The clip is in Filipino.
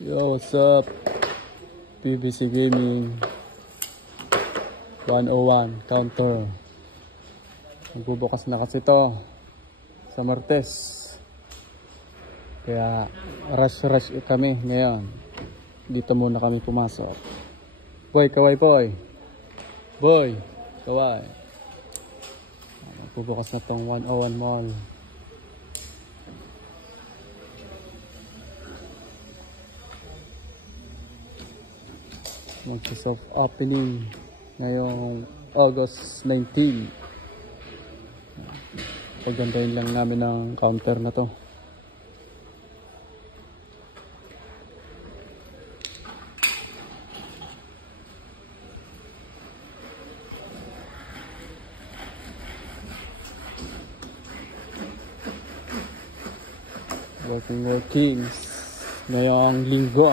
Yo, what's up? PBC Gaming 101 counter. Magbubukas na kasi to sa Martes. Kaya rush kami ngayon. Dito muna kami pumasok. Boy, kaway boy. Boy, kaway. Magbubukas na tong 101 mall. Magsa-soft opening ngayong August 19. Pagandahin lang namin ang counter na to. Working ngayong linggo.